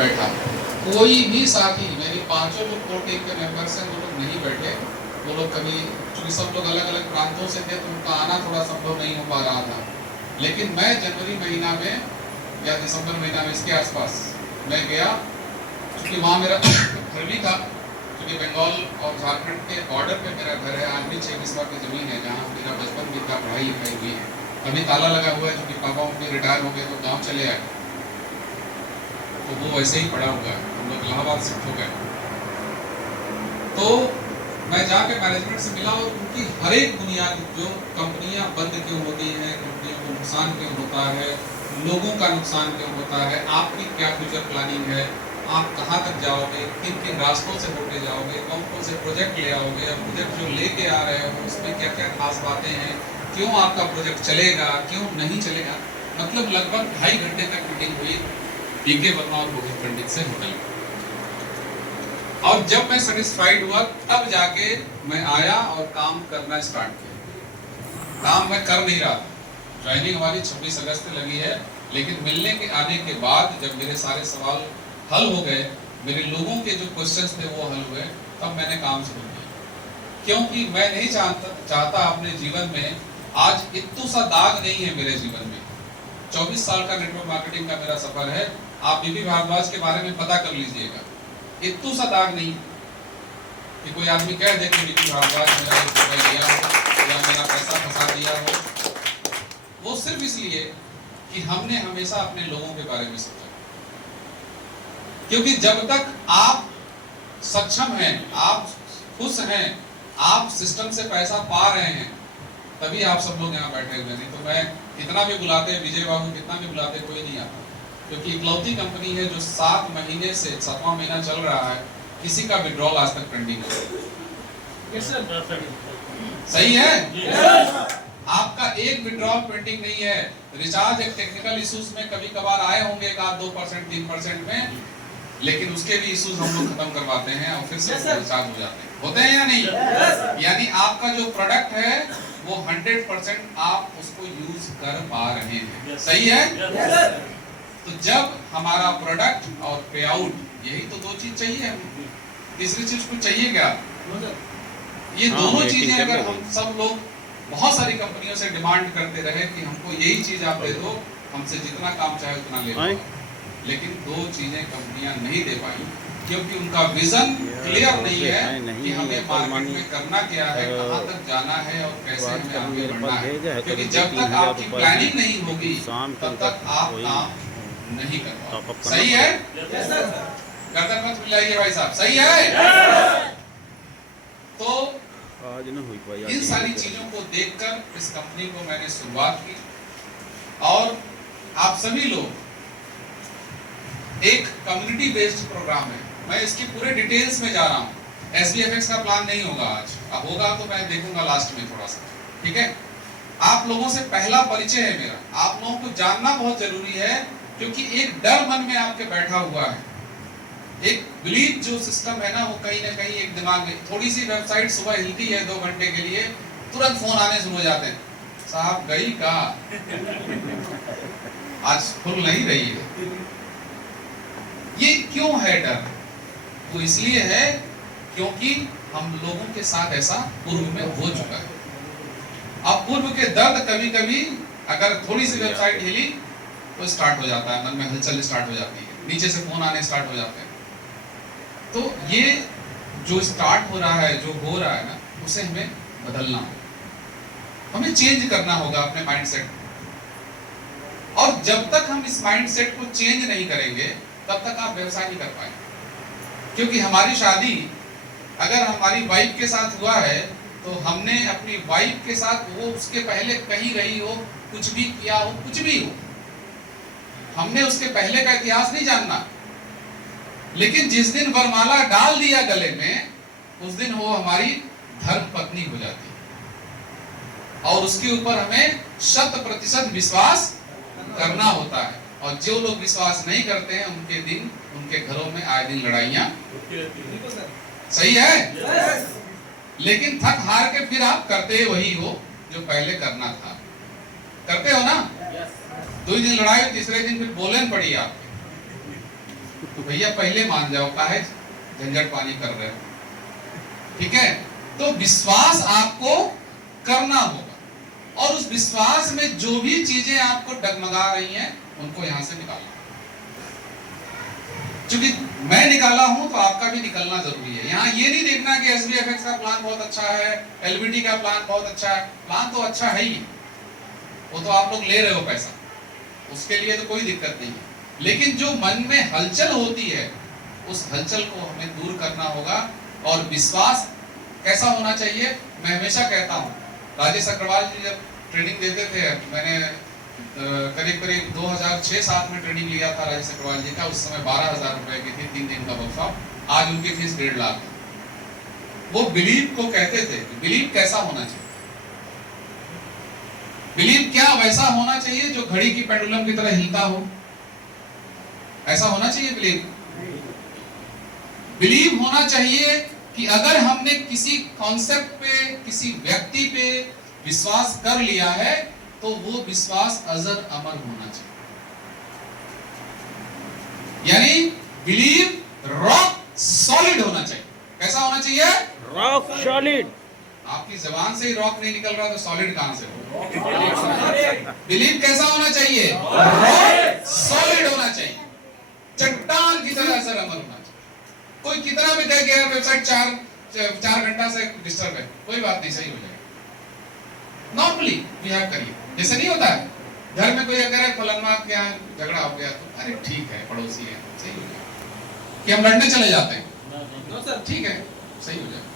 बैठा। कोई भी साथी, मेरी 5 जो कोर टीम के मेंबर्स हैं, वो लोग नहीं बैठे। वो लोग कभी, चूंकि सब लोग अलग अलग प्रांतों से थे तो उनका आना थोड़ा संभव नहीं हो पा रहा था, लेकिन मैं जनवरी महीना में या दिसंबर महीना में इसके आसपास मैं गया, क्योंकि वहाँ मेरा घर भी था, क्योंकि बंगाल और झारखंड के बॉर्डर पे मेरा घर है। आज भी 6 बिस्वा की ज़मीन है जहाँ मेरा बचपन भी था, पढ़ाई लिखाई हुई है। अभी ताला लगा हुआ है, क्योंकि पापा मम्मी रिटायर हो गए तो गाँव चले आए, तो वो वैसे ही पड़ा हुआ है। हम लोग इलाहाबाद शिफ्ट हो गए। तो मैं जाके मैनेजमेंट से मिला और उनकी हर एक बुनियाद, जो कंपनियां बंद क्यों होती हैं, कंपनियों को नुकसान क्यों होता है, लोगों का नुकसान क्यों होता है, आपकी क्या फ्यूचर प्लानिंग है, आप कहाँ तक जाओगे, किन किन रास्तों से होके जाओगे, कौन कौन से प्रोजेक्ट ले आओगे, और प्रोजेक्ट जो लेके आ रहे हो उसमें क्या क्या खास बातें हैं, क्यों आपका प्रोजेक्ट चलेगा, क्यों नहीं चलेगा। मतलब लगभग 2.5 घंटे तक मीटिंग हुई पीके वर्मा और रोहित पंडित से होटल। और जब मैं सेटिस्फाइड हुआ तब जाके मैं आया और काम करना स्टार्ट किया। काम मैं कर नहीं रहा था, ज्वाइनिंग हमारी 26 अगस्त से लगी है, लेकिन मिलने के आने के बाद जब मेरे सारे सवाल हल हो गए, मेरे लोगों के जो क्वेश्चंस थे वो हल हुए, तब मैंने काम शुरू किया। क्योंकि मैं नहीं चाहता अपने जीवन में, आज इतना सा दाग नहीं है मेरे जीवन में। 24 साल का नेटवर्क मार्केटिंग का मेरा सफर है। आप बीबी भारद्वाज के बारे में पता कर लीजिएगा, इतना सा दाग नहीं कि कोई आदमी कह दे कि बीबी भारद्वाज मेरा रुपया दिया हो या मेरा पैसा फंसा दिया हो। वो सिर्फ इसलिए कि हमने हमेशा अपने लोगों के बारे में सोचा। क्योंकि जब तक आप सक्षम हैं, आप खुश हैं, आप सिस्टम से पैसा पा रहे हैं, तभी आप सब लोग यहाँ बैठे हुए। नहीं तो मैं कितना भी बुलाते, विजय बाबू कितना भी बुलाते, कोई नहीं आता। क्योंकि इकलौती कंपनी है जो 7 महीने से 7वां महीना चल रहा है, किसी का विड्रॉल आज तक पेंडिंग है। सही है? आपका एक विड्रॉल पेंडिंग नहीं है। रिचार्ज एक टेक्निकल इश्यूज में कभी कभार आए होंगे, 1-2%, 3% में, लेकिन उसके भी इश्यूज हम लोग खत्म करवाते हैं और फिर से रिचार्ज हो जाते हैं। होते हैं या नहीं? यानी आपका जो प्रोडक्ट है वो 100% आप उसको यूज कर पा रहे हैं। सही है? तो जब हमारा प्रोडक्ट और पे आउट, यही तो 2 चीज चाहिए, तीसरी चीज कुछ चाहिए क्या? ये दोनों चीजें अगर हम सब लोग बहुत सारी कंपनियों से डिमांड करते रहे कि हमको यही चीज आप दे दो, हमसे जितना काम चाहे उतना ले लो, लेकिन 2 चीजें कंपनियां नहीं दे पाई, क्योंकि उनका विजन क्लियर नहीं है कि हमें मार्केट में करना क्या है, कहां तक जाना है और कैसे हमें आगे बढ़ना है। क्योंकि जब तक आपकी प्लानिंग नहीं होगी तब तक आप काम नहीं कर पाओगे। सही है? गर्दन मत मिलाइए भाई साहब। सही है? तो आज न हुई पाई। इन सारी चीजों को देखकर इस कंपनी को मैंने शुरुआत की, और आप सभी लोग, एक कम्युनिटी बेस्ड प्रोग्राम है। मैं इसकी पूरे डिटेल्स में जा रहा हूँ। SBFX का प्लान नहीं होगा आज, अब होगा तो मैं देखूंगा लास्ट में थोड़ा सा। ठीक है? आप लोगों से पहला परिचय है मेरा, आप लोगों को जानना बहुत जरूरी है, क्योंकि एक डर मन में आपके बैठा हुआ है, एक बिलीफ जो सिस्टम है ना, वो कहीं ना कहीं एक दिमाग में, थोड़ी सी वेबसाइट सुबह हिलती है 2 घंटे के लिए, तुरंत फोन आने शुरू हो जाते हैं, साहब गई का आज खुल नहीं रही है। ये क्यों है डर? वो इसलिए है क्योंकि हम लोगों के साथ ऐसा पूर्व में हो चुका है। अब पूर्व के दर्द कभी कभी अगर थोड़ी सी वेबसाइट हिली तो स्टार्ट हो जाता है, मन में हलचल स्टार्ट हो जाती है, नीचे से फोन आने स्टार्ट हो जाते हैं। तो ये जो स्टार्ट हो रहा है, जो हो रहा है ना, उसे हमें बदलना होगा, हमें चेंज करना होगा अपने माइंडसेट। और जब तक हम इस माइंडसेट को चेंज नहीं करेंगे तब तक आप व्यवसाय नहीं कर पाएंगे। क्योंकि हमारी शादी अगर हमारी वाइफ के साथ हुआ है तो हमने अपनी वाइफ के साथ, वो उसके पहले कहीं रही हो, कुछ भी किया हो, कुछ भी हो, हमने उसके पहले का इतिहास नहीं जानना। लेकिन जिस दिन वरमाला डाल दिया गले में, उस दिन वो हमारी धर्म पत्नी हो जाती है, और उसके ऊपर हमें 100% विश्वास करना होता है। और जो लोग विश्वास नहीं करते हैं, उनके दिन, उनके घरों में आए दिन लड़ाइयां। सही है? लेकिन थक हार के फिर आप करते वही हो जो पहले करना था। करते हो ना? 2 दिन लड़ाई, तीसरे दिन फिर बोलन पड़ी आप। तो भैया पहले मान जाओ, काहे झंझट पानी कर रहे हो। ठीक है, तो विश्वास आपको करना होगा और उस विश्वास में जो भी चीजें आपको डगमगा रही हैं उनको यहां से निकालना। क्योंकि मैं निकाला हूं तो आपका भी निकलना जरूरी है। यहाँ ये नहीं देखना कि SBFX का प्लान बहुत अच्छा है, LBT का प्लान बहुत अच्छा है। प्लान तो अच्छा है ही, वो तो आप लोग ले रहे हो पैसा, उसके लिए तो कोई दिक्कत नहीं है। लेकिन जो मन में हलचल होती है उस हलचल को हमें दूर करना होगा। और विश्वास कैसा होना चाहिए, मैं हमेशा कहता हूँ, राजेश अग्रवाल जी जब ट्रेनिंग देते थे, मैंने करीब 2006-07 में ट्रेनिंग लिया था राजेश अग्रवाल जी का। उस समय 12,000 रुपए की थी, 3 दिन का वर्कशॉप। आज उनकी फीस 1.5 लाख। वो बिलीव को कहते थे, बिलीव कैसा होना चाहिए, बिलीव क्या वैसा होना चाहिए जो घड़ी की पेंडुलम की तरह हिलता हो, ऐसा होना चाहिए बिलीव। बिलीव होना चाहिए कि अगर हमने किसी कॉन्सेप्ट पे, किसी व्यक्ति पे विश्वास कर लिया है तो वो विश्वास अजर अमर होना चाहिए। यानी बिलीव रॉक सॉलिड होना चाहिए। कैसा होना चाहिए, रॉक सॉलिड। आपकी जबान से ही रॉक नहीं निकल रहा तो सॉलिड कहां से हो। बिलीव कैसा होना चाहिए, रॉक सॉलिड होना चाहिए, चट्टान की तरह असर अमर होना चाहिए। कोई कितना भी कह गया वेबसाइट 4 घंटा से डिस्टर्ब है, कोई बात नहीं, सही हो जाएगा। नॉर्मली बिहेव करिए, जैसे नहीं होता है घर में कोई अगर फलाना क्या झगड़ा हो गया तो अरे ठीक है पड़ोसी है, सही हो जाएगा। कि हम लड़ने चले जाते हैं, ठीक है सही हो जाएगा।